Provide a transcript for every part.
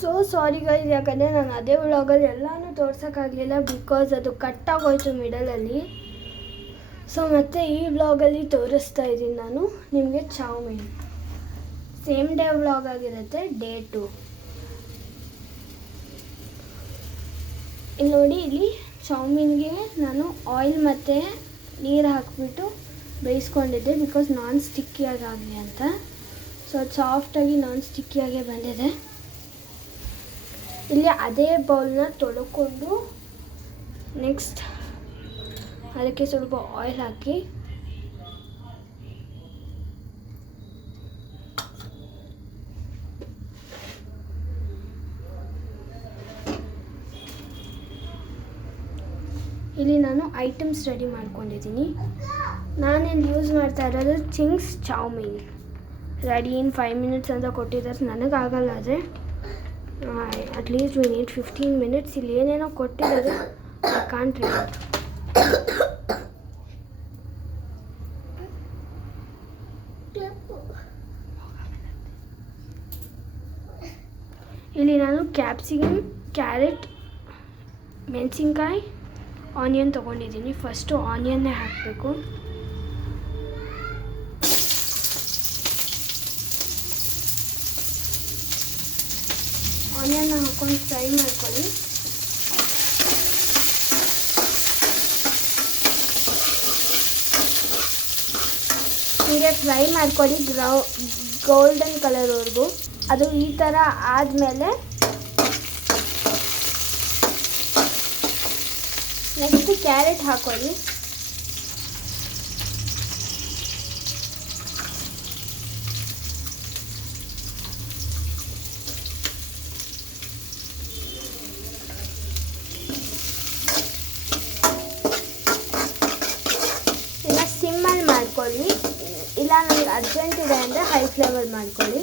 So sorry guys, ಯಾಕಂದರೆ ನಾನು ಅದೇ ವ್ಲಾಗಲ್ಲಿ ಎಲ್ಲನೂ ತೋರ್ಸೋಕ್ಕಾಗಲಿಲ್ಲ ಬಿಕಾಸ್ ಅದು ಕಟ್ಟಾಗೋಯ್ತು ಮಿಡಲಲ್ಲಿ. ಸೊ ಮತ್ತೆ ಈ ವ್ಲಾಗಲ್ಲಿ ತೋರಿಸ್ತಾ ಇದ್ದೀನಿ ನಾನು ನಿಮಗೆ ಚೌಮೀನ್. ಸೇಮ್ ಡೇ ವ್ಲಾಗ್ ಆಗಿರುತ್ತೆ, ಡೇ 2. ಇಲ್ಲಿ ನೋಡಿ, ಇಲ್ಲಿ ಚೌಮೀನ್ಗೆ ನಾನು ಆಯಿಲ್ ಮತ್ತು ನೀರು ಹಾಕಿಬಿಟ್ಟು ಬೇಯಿಸ್ಕೊಂಡಿದ್ದೆ ಬಿಕಾಸ್ ನಾನ್ ಸ್ಟಿಕ್ಕಿಯಾಗಿ ಆಗಲಿ ಅಂತ. ಸೊ ಅದು ಸಾಫ್ಟಾಗಿ ನಾನ್ ಸ್ಟಿಕ್ಕಿಯಾಗೇ ಬಂದಿದೆ. ಇಲ್ಲಿ ಅದೇ ಬೌಲ್ನ ತೊಳ್ಕೊಂಡು ನೆಕ್ಸ್ಟ್ ಅದಕ್ಕೆ ಸ್ವಲ್ಪ ಆಯಿಲ್ ಹಾಕಿ ಇಲ್ಲಿ ನಾನು ಐಟಮ್ಸ್ ರೆಡಿ ಮಾಡ್ಕೊಂಡಿದ್ದೀನಿ. ನಾನೇನು ಯೂಸ್ ಮಾಡ್ತಾ ಇರೋದು ಚಿಂಗ್ಸ್ ಚೌಮೀನ್. ರೆಡಿ ಇನ್ 5 ಮಿನಿಟ್ಸ್ ಅಂತ ಕೊಟ್ಟಿದ್ದಾರೆ. ನನಗಾಗಲ್ಲ, ಆದರೆ ಅಟ್ಲೀಸ್ಟ್ ವಿ ನೀಡ್ 15 ಮಿನಿಟ್ಸ್. ಇಲ್ಲಿ ಏನೇನೋ ಕೊಟ್ಟಿದ್ದಾರೆ, ಐ ಕಾಂಟ್ ರೀಡ್. ಇಲ್ಲಿ ನಾನು ಕ್ಯಾಪ್ಸಿಕಮ್, ಕ್ಯಾರೆಟ್, ಮೆಣಸಿನ್ಕಾಯಿ, ಆನಿಯನ್ ತೊಗೊಂಡಿದ್ದೀನಿ. ಫಸ್ಟು ಆನಿಯನ್ನೇ ಹಾಕಬೇಕು. ಆನಿಯನ್ನ ಹಾಕ್ಕೊಂಡು ಫ್ರೈ ಮಾಡ್ಕೊಳ್ಳಿ. ಹೀಗೆ ಫ್ರೈ ಮಾಡ್ಕೊಳ್ಳಿ ಗೋಲ್ಡನ್ ಕಲರ್ವರೆಗೂ. ಅದು ಈ ಥರ ಆದಮೇಲೆ ನೆಕ್ಸ್ಟ್ ಕ್ಯಾರೆಟ್ ಹಾಕೊಳ್ಳಿ. ಇದನ್ನ ಸಿಮ್ಮಲ್ಲಿ ಮಾಡ್ಕೊಳ್ಳಿ. ಇಲ್ಲ ನನಗೆ ಅರ್ಜೆಂಟ್ ಇದೆ ಅಂದರೆ ಹೈ ಫ್ಲೇಮಲ್ಲಿ ಮಾಡ್ಕೊಳ್ಳಿ.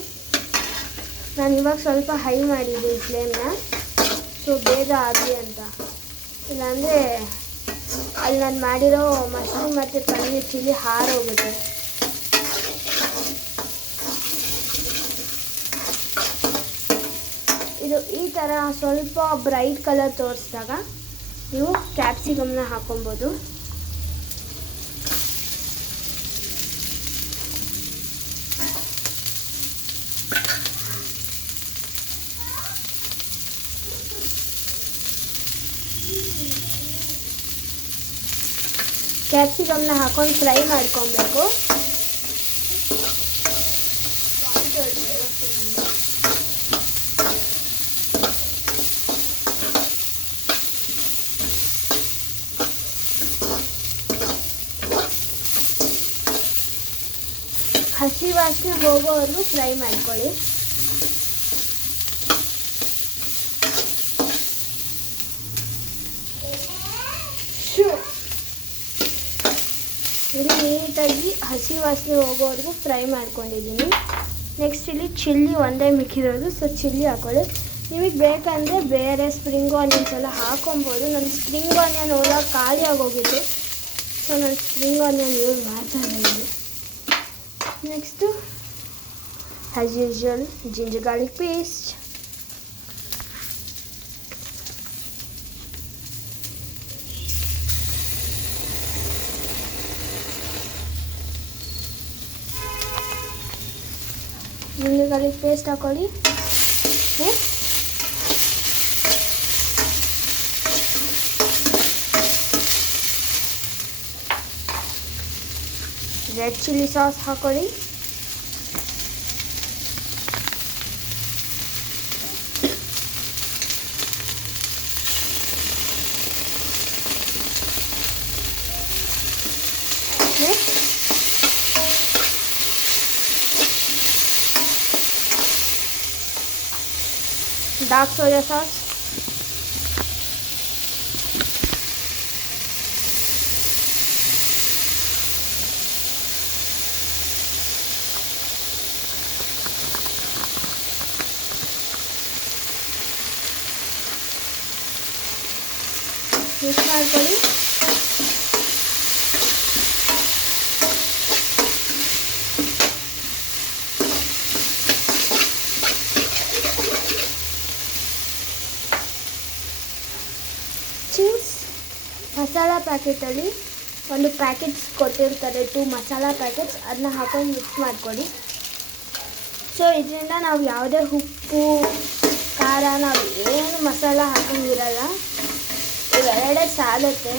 ನಾನು ಇವಾಗ ಸ್ವಲ್ಪ ಹೈ ಮಾಡಿದ್ದೀನಿ ಫ್ಲೇಮ್ನ, ಸೊ ಬೇಗ ಆಗಲಿ ಅಂತ. ಇಲ್ಲಾಂದರೆ ಅಲ್ಲಿ ನಾನು ಮಾಡಿರೋ ಮಶ್ರೂಮ್ ಮತ್ತು ಪನ್ನೀರ್ ಚಿಲ್ಲಿ ಹಾರೋಗುತ್ತೆ. ಇದು ಈ ಥರ ಸ್ವಲ್ಪ ಬ್ರೈಟ್ ಕಲರ್ ತೋರಿಸಿದಾಗ ನೀವು ಕ್ಯಾಪ್ಸಿಕಮ್ನ ಹಾಕೊಬೋದು. ಕ್ಯಾಪ್ಸಿಕಮ್ನ ಹಾಕೊಂಡು ಫ್ರೈ ಮಾಡ್ಕೊಬೇಕು. ಹಸಿ ವಾಸನೆ ಹೋಗೋವರೆಗೂ ಫ್ರೈ ಮಾಡ್ಕೊಳ್ಳಿ. ಇಲ್ಲಿ ನೀಟಾಗಿ ಹಸಿ ವಾಸನೆ ಹೋಗೋವರೆಗೂ ಫ್ರೈ ಮಾಡ್ಕೊಂಡಿದ್ದೀನಿ. ನೆಕ್ಸ್ಟ್ ಇಲ್ಲಿ ಚಿಲ್ಲಿ ಒಂದೇ ಮಿಕ್ಕಿರೋದು, ಸೊ ಚಿಲ್ಲಿ ಹಾಕೊಳ್ಳಿ. ನಿಮಗೆ ಬೇಕಂದರೆ ಬೇರೆ ಸ್ಪ್ರಿಂಗ್ ಆನಿಯನ್ಸ್ ಎಲ್ಲ ಹಾಕೊಬೋದು. ನನ್ನ ಸ್ಪ್ರಿಂಗ್ ಆನಿಯನ್ ಹೋದಾಗ ಖಾಲಿ ಆಗೋಗಿತ್ತು, ಸೊ ನಾನು ಸ್ಪ್ರಿಂಗ್ ಆನಿಯನ್ ಯೂಸ್ ಮಾಡ್ತಾ ಇದ್ದೀನಿ. Next as usual ginger garlic paste, ginger garlic paste ಹಾಕೊಳ್ಳಿ. ರೆಡ್ ಚಿಲ್ಲಿ ಸಾಸ್ ಹಾಕೊಳ್ಳಿ. डार्क सोया सॉस, ಮಿಕ್ಸ್ ಮಾಡ್ಕೊಳ್ಳಿ. ಚಿಂಗ್ಸ್ ಮಸಾಲ ಪ್ಯಾಕೆಟಲ್ಲಿ ಒಂದು ಪ್ಯಾಕೆಟ್ಸ್ ಕೊಟ್ಟಿರ್ತಾರೆ, 2 ಮಸಾಲ ಪ್ಯಾಕೆಟ್ಸ್, ಅದನ್ನ ಹಾಕೊಂಡು ಮಿಕ್ಸ್ ಮಾಡ್ಕೊಳ್ಳಿ. ಸೊ ಇದರಿಂದ ನಾವು ಯಾವುದೇ ಉಪ್ಪು ಖಾರ ನಾವು ಏನು ಮಸಾಲ ಹಾಕೊಂಡಿರಲ್ಲ, ಇವೆರಡೇ ಸಾಲುತ್ತೆ.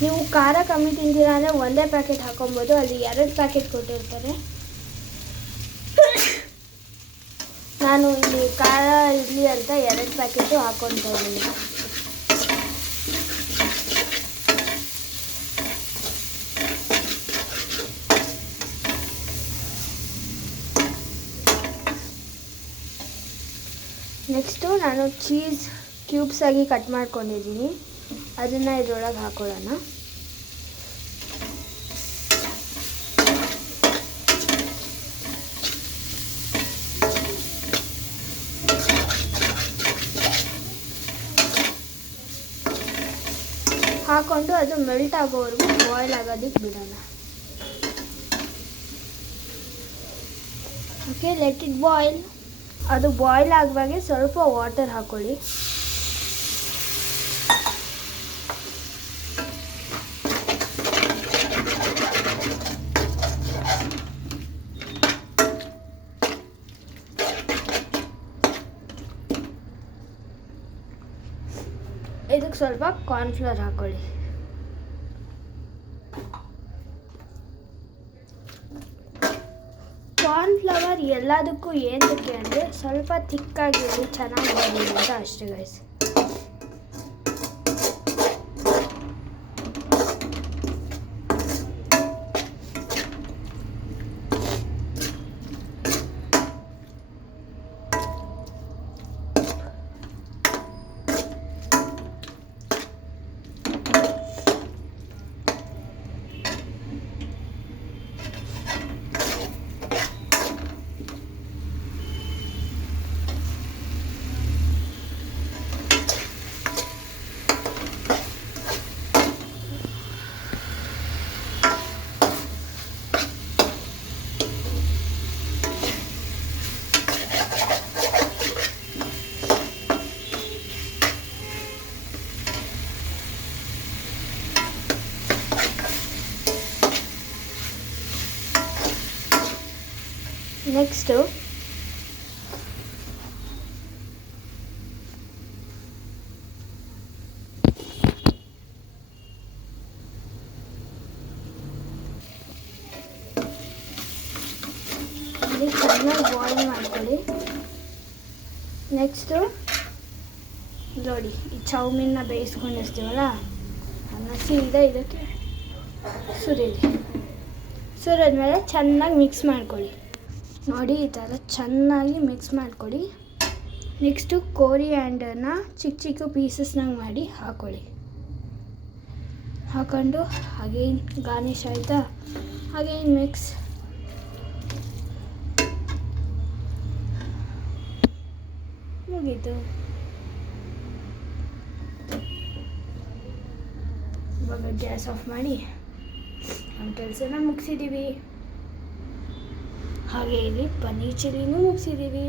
ನೀವು ಖಾರ ಕಮ್ಮಿ ತಿಂತೀರ ಅಂದರೆ ಒಂದೇ ಪ್ಯಾಕೆಟ್ ಹಾಕೊಬೋದು, ಅಲ್ಲಿ 2 ಪ್ಯಾಕೆಟ್ ಕೊಟ್ಟಿರ್ತಾರೆ. ನಾನು ಇಲ್ಲಿ ಖಾರ ಇರಲಿ ಅಂತ 2 ಪ್ಯಾಕೆಟು ಹಾಕ್ಕೊತಾ ಇದ್ದೀನಿ. ನೆಕ್ಸ್ಟು ನಾನು ಚೀಸ್ ಕ್ಯೂಬ್ಸ್ ಆಗಿ ಕಟ್ ಮಾಡ್ಕೊಂಡಿದ್ದೀನಿ, ಅದನ್ನು ಇದರೊಳಗೆ ಹಾಕೊಳ್ಳೋಣ. ಹಾಕ್ಕೊಂಡು ಅದು ಮೆಲ್ಟ್ ಆಗೋವರೆಗೂ ಬಾಯ್ಲ್ ಆಗೋದಕ್ಕೆ ಬಿಡೋಣ. Okay, let it boil. ಅದು ಬಾಯ್ಲ್ ಆಗುವಾಗೆ ಸ್ವಲ್ಪ ವಾಟರ್ ಹಾಕೊಳ್ಳಿ. ಇದಕ್ಕೆ ಸ್ವಲ್ಪ ಕಾರ್ನ್ಫ್ಲವರ್ ಹಾಕೊಳ್ಳಿ. ಕಾರ್ನ್ಫ್ಲವರ್ ಎಲ್ಲದಕ್ಕೂ ಏನಕ್ಕೆ ಅಂದರೆ ಸ್ವಲ್ಪ ತಿಕ್ಕಾಗಿರಲಿ, ಚೆನ್ನಾಗಿ ಬರಲಿ ಅಂತ ಅಷ್ಟೇ ಗೈಸ್. ನೆಕ್ಸ್ಟು ಚೆನ್ನಾಗಿ ಬಾಯ್ಲ್ ಮಾಡ್ಕೊಳ್ಳಿ. ನೆಕ್ಸ್ಟು ನೋಡಿ, ಈ ಚೌಮೀನ್ನ ಬೇಯಿಸ್ಕೊಂಡಿರ್ತೀವಲ್ಲ, ಅದನ್ನ ಸೀದಾ ಇದಕ್ಕೆ ಸುರಿದ್ಮೇಲೆ ಚೆನ್ನಾಗಿ ಮಿಕ್ಸ್ ಮಾಡ್ಕೊಳ್ಳಿ. ನೋಡಿ, ಈ ಥರ ಚೆನ್ನಾಗಿ ಮಿಕ್ಸ್ ಮಾಡ್ಕೊಳ್ಳಿ. ನೆಕ್ಸ್ಟು ಕೋರಿಯಾಂಡರ್ನ ಚಿಕ್ಕ ಚಿಕ್ಕ ಪೀಸಸ್ನಾಗ ಮಾಡಿ ಹಾಕ್ಕೊಳ್ಳಿ. ಹಾಕೊಂಡು ಅಗೇನ್ ಗಾರ್ನಿಷ್ ಆಯಿತಾ, ಅಗೇನ್ ಮಿಕ್ಸ್. ಮುಗೀತು. ಇವಾಗ ಗ್ಯಾಸ್ ಆಫ್ ಮಾಡಿ ನಮ್ಮ ಕೆಲಸನ ಮುಗಿಸಿದ್ದೀವಿ. ಹಾಗೆ ಇಲ್ಲಿ ಪನ್ನೀರ್ ಚಿಲ್ಲಿನೂ ಮುಗಿಸಿದ್ದೀವಿ.